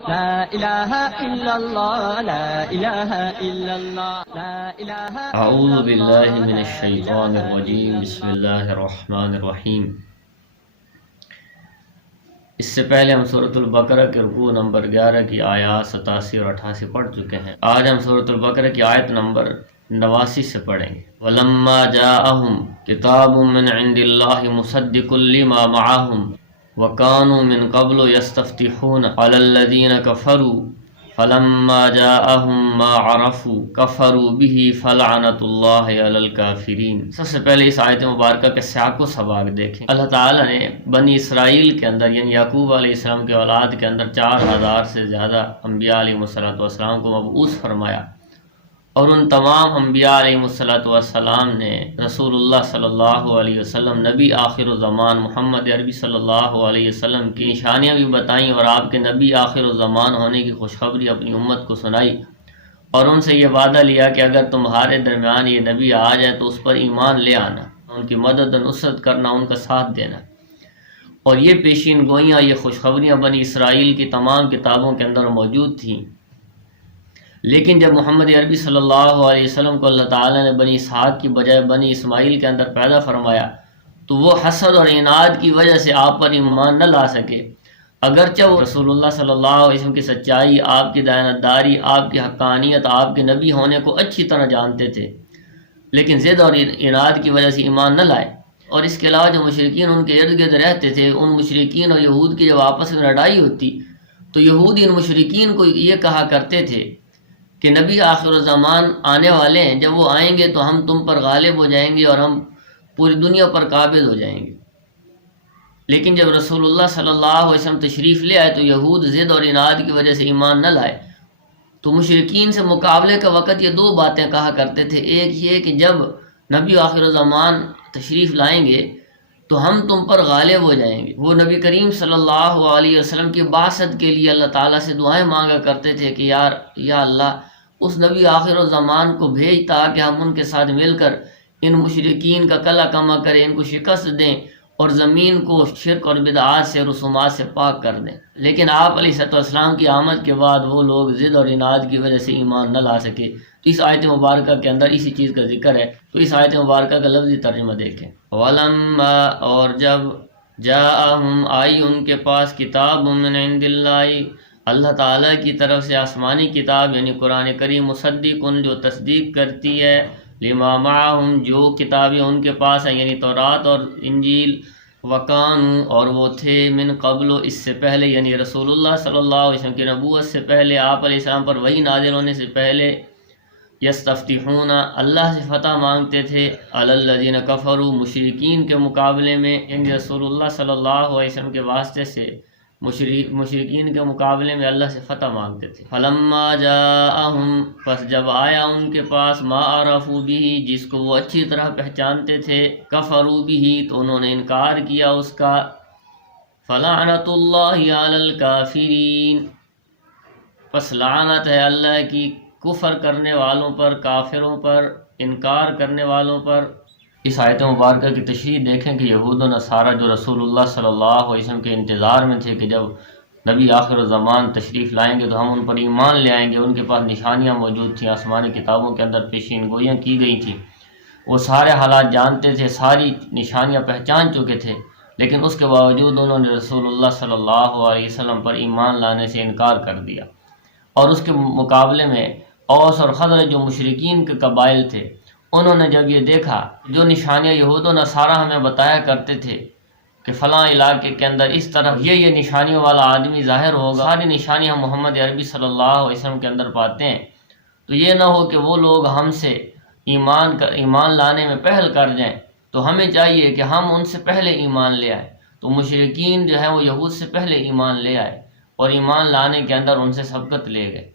لا إله إلا الله لا إله إلا الله لا إله اعوذ باللہ من الشیطان الرجیم بسم اللہ الرحمن الرحیم۔ اس سے پہلے ہم سورۃ البقرہ کے رکوع نمبر 11 کی آیات 87 اور 88 پڑھ چکے ہیں۔ آج ہم سورۃ البقرہ کی آیت نمبر 89 سے پڑھیں گے۔ وَلَمَّا جَاءَهُمْ كِتَابٌ مِّنْ عِندِ اللَّهِ مُصَدِّقٌ لِّمَا مَعَهُمْ وَكَانُوا مِن قَبْلُ يَسْتَفْتِحُونَ عَلَى الَّذِينَ كَفَرُوا فَلَمَّا جَاءَهُم مَّا عَرَفُوا كَفَرُوا بِهِ فَلَعْنَةُ اللَّهِ عَلَى الْكَافِرِينَ۔ سب سے پہلے اس آیت مبارکہ کے سیاق و سباق دیکھیں۔ اللہ تعالیٰ نے بنی اسرائیل کے اندر یعنی یعقوب علیہ السلام کے اولاد کے اندر 4000 سے زیادہ انبیاء علیہ السلام کو مبعوث فرمایا، اور ان تمام انبیاء علیہ السلام نے رسول اللہ صلی اللہ علیہ وسلم نبی آخر الزمان محمد عربی صلی اللہ علیہ وسلم کی نشانیاں بھی بتائیں اور آپ کے نبی آخر الزمان ہونے کی خوشخبری اپنی امت کو سنائی، اور ان سے یہ وعدہ لیا کہ اگر تمہارے درمیان یہ نبی آ جائے تو اس پر ایمان لے آنا، ان کی مدد و نصرت کرنا، ان کا ساتھ دینا۔ اور یہ پیشین گوئیاں، یہ خوشخبریاں بنی اسرائیل کی تمام کتابوں کے اندر موجود تھیں، لیکن جب محمد عربی صلی اللہ علیہ وسلم کو اللہ تعالیٰ نے بنی اسحاق کی بجائے بنی اسماعیل کے اندر پیدا فرمایا تو وہ حسد اور عناد کی وجہ سے آپ پر ایمان نہ لا سکے، اگرچہ وہ رسول اللہ صلی اللہ علیہ وسلم کی سچائی، آپ کی دیانتداری، آپ کی حقانیت، آپ کے نبی ہونے کو اچھی طرح جانتے تھے، لیکن ضد اور عناد کی وجہ سے ایمان نہ لائے۔ اور اس کے علاوہ جو مشرکین ان کے ارد گرد رہتے تھے، ان مشرکین اور یہود کی جب آپس میں لڑائی ہوتی تو یہود ان مشرکین کو یہ کہا کرتے تھے کہ نبی آخر الزمان آنے والے ہیں، جب وہ آئیں گے تو ہم تم پر غالب ہو جائیں گے اور ہم پوری دنیا پر قابض ہو جائیں گے۔ لیکن جب رسول اللہ صلی اللہ علیہ وسلم تشریف لے آئے تو یہود ضد اور عناد کی وجہ سے ایمان نہ لائے۔ تو مشرکین سے مقابلے کا وقت یہ دو باتیں کہا کرتے تھے، ایک یہ کہ جب نبی آخر الزمان تشریف لائیں گے تو ہم تم پر غالب ہو جائیں گے۔ وہ نبی کریم صلی اللہ علیہ وسلم کی بعثت کے لیے اللہ تعالیٰ سے دعائیں مانگا کرتے تھے کہ یا اللہ اس نبی آخر الزمان کو بھیج تاکہ ہم ان کے ساتھ مل کر ان مشرکین کا کلا کما کریں، ان کو شکست دیں اور زمین کو شرک اور بدعات سے، رسومات سے پاک کر دیں۔ لیکن آپ علیہ السلام کی آمد کے بعد وہ لوگ ضد اور عناد کی وجہ سے ایمان نہ لا سکے۔ تو اس آیت مبارکہ کے اندر اسی چیز کا ذکر ہے۔ تو اس آیت مبارکہ کا لفظی ترجمہ دیکھیں۔ وَلَمَّا، اور جب جاءہم، آئی ان کے پاس، کتاب من عند اللہ، اللہ تعالیٰ کی طرف سے آسمانی کتاب یعنی قرآن کریم، مصدق، جو تصدیق کرتی ہے، لما معہم، جو کتابیں ان کے پاس ہیں یعنی تورات اور انجیل، وکانوا، اور وہ تھے، من قبل، اس سے پہلے یعنی رسول اللہ صلی اللہ علیہ وسلم کی نبوت سے پہلے، آپ علیہ السلام پر وحی نازل ہونے سے پہلے، یستفتحون، اللہ سے فتح مانگتے تھے، علی الذین کفروا، مشرکین کے مقابلے میں، یعنی رسول اللہ صلی اللہ علیہ وسلم کے واسطے سے مشرکین کے مقابلے میں اللہ سے فتح مانگتے تھے۔ فلما جاءہم، پس جب آیا ان کے پاس، ما عرفوا بہ، جس کو وہ اچھی طرح پہچانتے تھے، کفروا بہ، تو انہوں نے انکار کیا اس کا، فلعنۃ اللہ علی الکافرین، پس لعنت ہے اللہ کی کفر کرنے والوں پر، کافروں پر، انکار کرنے والوں پر۔ اس آیت مبارکہ کی تشریح دیکھیں کہ یہود و نصارہ جو رسول اللہ صلی اللہ علیہ وسلم کے انتظار میں تھے کہ جب نبی آخر الزمان تشریف لائیں گے تو ہم ان پر ایمان لے آئیں گے، ان کے پاس نشانیاں موجود تھیں، آسمانی کتابوں کے اندر پیشین گوئیاں کی گئی تھیں، وہ سارے حالات جانتے تھے، ساری نشانیاں پہچان چکے تھے، لیکن اس کے باوجود انہوں نے رسول اللہ صلی اللہ علیہ وسلم پر ایمان لانے سے انکار کر دیا۔ اور اس کے مقابلے میں اوس اور خزرج جو مشرکین کے قبائل تھے، انہوں نے جب یہ دیکھا جو نشانیاں یہود و نصارہ ہمیں بتایا کرتے تھے کہ فلاں علاقے کے اندر اس طرح یہ نشانیوں والا آدمی ظاہر ہوگا، ساری نشانیاں محمد عربی صلی اللہ علیہ وسلم کے اندر پاتے ہیں، تو یہ نہ ہو کہ وہ لوگ ہم سے ایمان لانے میں پہل کر جائیں، تو ہمیں چاہیے کہ ہم ان سے پہلے ایمان لے آئیں۔ تو مشرکین جو ہے وہ یہود سے پہلے ایمان لے آئے اور ایمان لانے کے اندر ان سے سبقت لے گئے۔